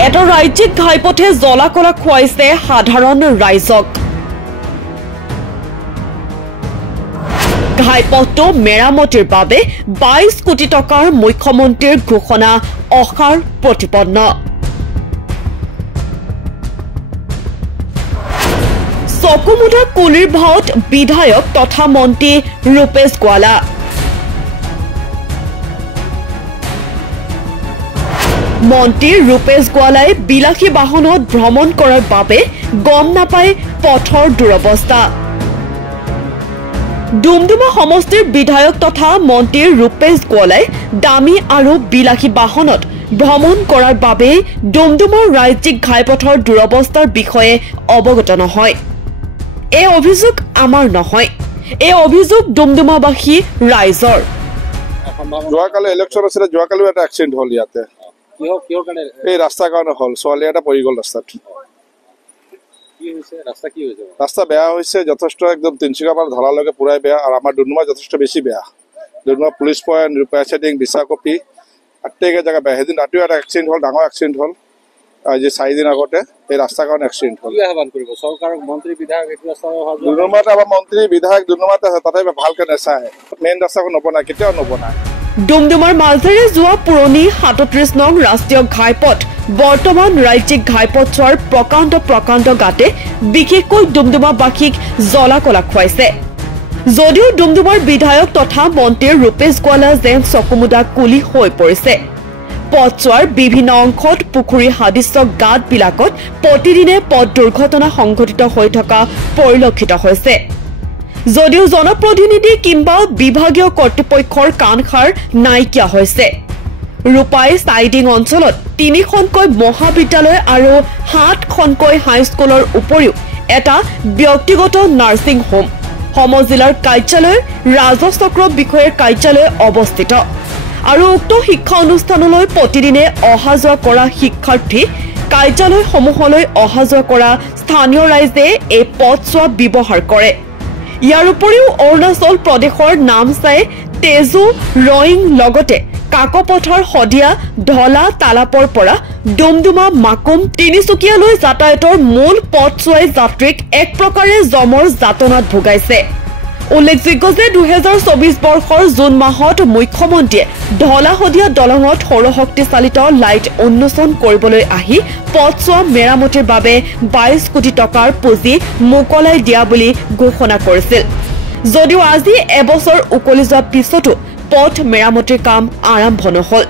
এটা ৰাজ্যিক ঘাইপথে জ্বলা-কলা খুৱাইছে সাধাৰণ ৰাইজক। ঘাইপথটো মেৰামতিৰ বাবে 22 কোটি টকাৰ মুখ্যমন্ত্ৰীৰ ঘোষণা অসাৰ প্ৰতিপন্ন। চকুমুধা কুলিৰ ভাওত বিধায়ক তথা মন্ত্ৰী ৰূপেশ গোৱালা। মন্ত্ৰী ৰূপেশ গোৱালাই বিলাসী বাহনত ভ্ৰমণ কৰাৰ বাবে গম নাপায় পথৰ দুৰৱস্থা। ডুমডুমা সমষ্টিৰ বিধায়ক তথা মন্ত্ৰী ৰূপেশ গোৱালাই দামী আৰু বিলাসী বাহনত ভ্ৰমণ কৰাৰ বাবে ডুমডুমাৰ ৰাজ্যিক ঘাইপথৰ দুৰৱস্থাৰ বিষয়ে অৱগত নহয়। এই অভিযোগ আমাৰ নহয়, এই অভিযোগ ডুমডুমাবাসী ৰাইজৰ। যোৱাকালি ইলেকশ্যন আছিলে, যোৱাকালিও এটা এক্সিডেণ্ট হ'ল ইয়াতে। এই ৰাস্তাৰ কাৰণে হ'ল, ছোৱালী এটা পৰি গ'ল ৰাস্তাত। ৰাস্তা বেয়া হৈছে যথেষ্ট, একদম তিনিচুকীয়াৰ পৰা ঢলালৈকে পুৰাই বেয়া, আৰু আমাৰ ডুমডুমা যথেষ্ট বেছি বেয়া। ডুমডুমা পুলিচ পইণ্ট, ৰূপাই চাইডিং, বিশাকপি আটাইকেইটা জেগা বেয়া। সেইদিন ৰাতিও এটা এক্সিডেণ্ট হ'ল, ডাঙৰ এক্সিডেণ্ট হ'ল আজি 4 দিন আগতে। এই ৰাস্তাৰ কাৰণে এক্সিডেণ্ট হ'ল। ডুমডুমাতে আমাৰ মন্ত্ৰী বিধায়ক ডুমডুমাতে আছে, তাতে ভালকে নেচায়, মেইন ৰাস্তাখন নবনায়, কেতিয়াও নবনায়। ডুমডুমাৰ মাজেৰে যোৱা পুৰণি 37 নং ৰাষ্ট্ৰীয় ঘাইপথ বৰ্তমান ৰাজ্যিক ঘাইপথছোৱাৰ প্ৰকাণ্ড গাতে বিশেষকৈ ডুমডুমাবাসীক জ্বলা-কলা খুৱাইছে। যদিও ডুমডুমাৰ বিধায়ক তথা মন্ত্ৰী ৰূপেশ গোৱালা যেন চকুমুদা কুলি হৈ পৰিছে। পথছোৱাৰ বিভিন্ন অংশত পুখুৰী সাদৃশ্য গাঁতবিলাকত প্ৰতিদিনে পথ দুৰ্ঘটনা সংঘটিত হৈ থকা পৰিলক্ষিত হৈছে। যদিও জনপ্ৰতিনিধি কিংবা বিভাগীয় কৰ্তৃপক্ষৰ কাণসাৰ নাইকিয়া হৈছে। ৰূপাই চাইডিং অঞ্চলত 3খনকৈ মহাবিদ্যালয় আৰু 7খনকৈ হাইস্কুলৰ উপৰিও এটা ব্যক্তিগত নাৰ্ছিং হোম, সমজিলাৰ কাৰ্যালয়, ৰাজচক্ৰ বিষয়াৰ কাৰ্যালয় অৱস্থিত। আৰু উক্ত শিক্ষা অনুষ্ঠানলৈ প্ৰতিদিনে অহা যোৱা কৰা শিক্ষাৰ্থী, কাৰ্যালয়সমূহলৈ অহা যোৱা কৰা স্থানীয় ৰাইজে এই পথছোৱা ব্যৱহাৰ কৰে। ইয়াৰ উপৰিও অৰুণাচল প্ৰদেশৰ নামচাই, তেজু, ৰয়িং লগতে কাকপথাৰ শদিয়া, ঢলা, তালাপৰ পৰা ডুমডুমা, মাকুম, তিনিচুকীয়ালৈ যাতায়াতৰ মূল পথছোৱাই যাত্ৰীক এক প্ৰকাৰে জমৰ যাতনাত ভোগাইছে। উল্লেখযোগ্য যে 2024 বৰ্ষৰ জুন মাহত মুখ্যমন্ত্ৰীয়ে ঢলা শদিয়া দলঙত সৌৰশক্তি চালিত লাইট উন্মোচন কৰিবলৈ আহি পথছোৱা মেৰামতিৰ বাবে 22 কোটি টকাৰ পুঁজি মোকলাই দিয়া বুলি ঘোষণা কৰিছিল। যদিও আজি এবছৰ উকলি যোৱাৰ পিছতো পথ মেৰামতিৰ কাম আৰম্ভ নহল।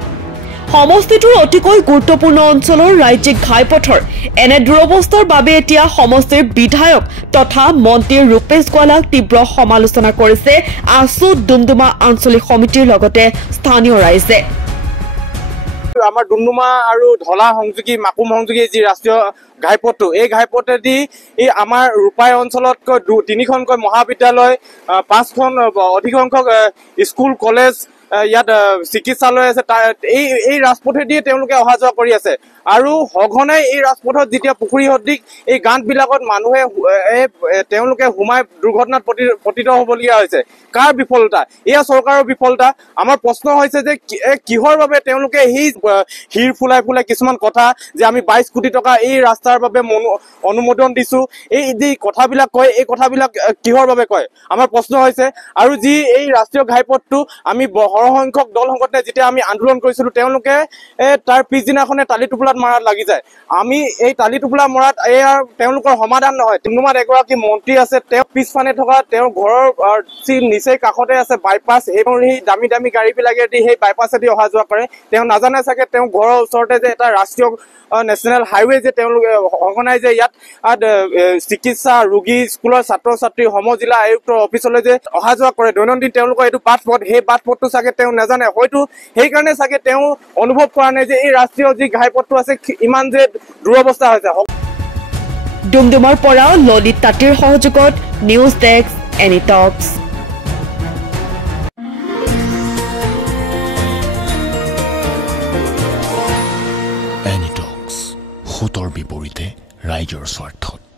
সমষ্টিটোৰ অতিকৈ গুৰুত্বপূৰ্ণ অঞ্চলৰ ৰাজ্যিক ঘাইপথৰ এনে দুৰৱস্থাৰ বাবে এতিয়া সমষ্টিৰ বিধায়ক তথা মন্ত্ৰী ৰূপেশ গোৱালাক তীব্ৰ সমালোচনা কৰিছে আছু ডুমডুমা আঞ্চলিক সমিতিৰ লগতে স্থানীয় ৰাইজে। আমাৰ ডুমডুমা আৰু ঢলা সংযোগী, মাকুম সংযোগী যি ৰাষ্ট্ৰীয় ঘাইপথটো, এই ঘাইপথেদি এই আমাৰ ৰূপাই অঞ্চলতকৈ 3খনকৈ মহাবিদ্যালয়, 5খন অধিক সংখ্যক স্কুল, কলেজ, ইয়াত চিকিৎসালয় আছে। এই ৰাজপথেদিয়ে তেওঁলোকে অহা যোৱা কৰি আছে। আৰু সঘনাই এই ৰাজপথত যেতিয়া পুখুৰী সদৃশ এই গাঁতবিলাকত মানুহে তেওঁলোকে সোমাই দুৰ্ঘটনাত পতিত হ'বলগীয়া হৈছে। কাৰ বিফলতা? এয়া চৰকাৰৰ বিফলতা। আমাৰ প্ৰশ্ন হৈছে যে কিহৰ বাবে তেওঁলোকে সেই শিৰ ফুলাই কিছুমান কথা যে আমি 22 কোটি টকা এই ৰাস্তাৰ বাবে অনুমোদন দিছো, এই যি কথাবিলাক কয়, এই কথাবিলাক কিহৰ বাবে কয় আমাৰ প্ৰশ্ন হৈছে। আৰু যি এই ৰাষ্ট্ৰীয় ঘাইপথটো আমি সৰহসংখ্যক দল সংগঠনে যেতিয়া আমি আন্দোলন কৰিছিলো, তেওঁলোকে তাৰ পিছদিনাখনে টালি টোপোলাত মৰাত লাগি যায়। আমি এই টালি টোপোলা মৰাত এয়া তেওঁলোকৰ সমাধান নহয়। ডুমডুমাত এগৰাকী মন্ত্ৰী আছে, তেওঁ পিছফানে থকা তেওঁৰ ঘৰৰ নিচেই কাষতে আছে বাইপাছ। সেই দামী গাড়ীবিলাকেদি সেই বাইপাছেদি অহা যোৱা কৰে। তেওঁ নাজানে চাগে তেওঁ ঘৰৰ ওচৰতে যে এটা ৰাষ্ট্ৰীয় নেশ্যনেল হাইৱে যে তেওঁলোকে সঘনাই যে ইয়াত চিকিৎসা ৰোগী, স্কুলৰ ছাত্ৰ ছাত্ৰী, সমজিলা আয়ুক্তৰ অফিচলৈ যে অহা যোৱা কৰে দৈনন্দিন, তেওঁলোকৰ এইটো বাটপথ, সেই বাটপথটো চাগে তেওঁ নাজানে। হয়তো সেইকাৰণে চাগে তেওঁ অনুভৱ কৰা নাই যে এই ৰাষ্ট্ৰীয় যি ঘাইপথটো আছে ইমান যে দুৰৱস্থা হৈছে। ডুমডুমাৰ পৰা ললিত তাঁতীৰ সহযোগত নিউজ ডেস্ক, এনি টক্স। এনি টক্স, সুতৰ বিপৰীতে ৰাইজৰ স্বাৰ্থত।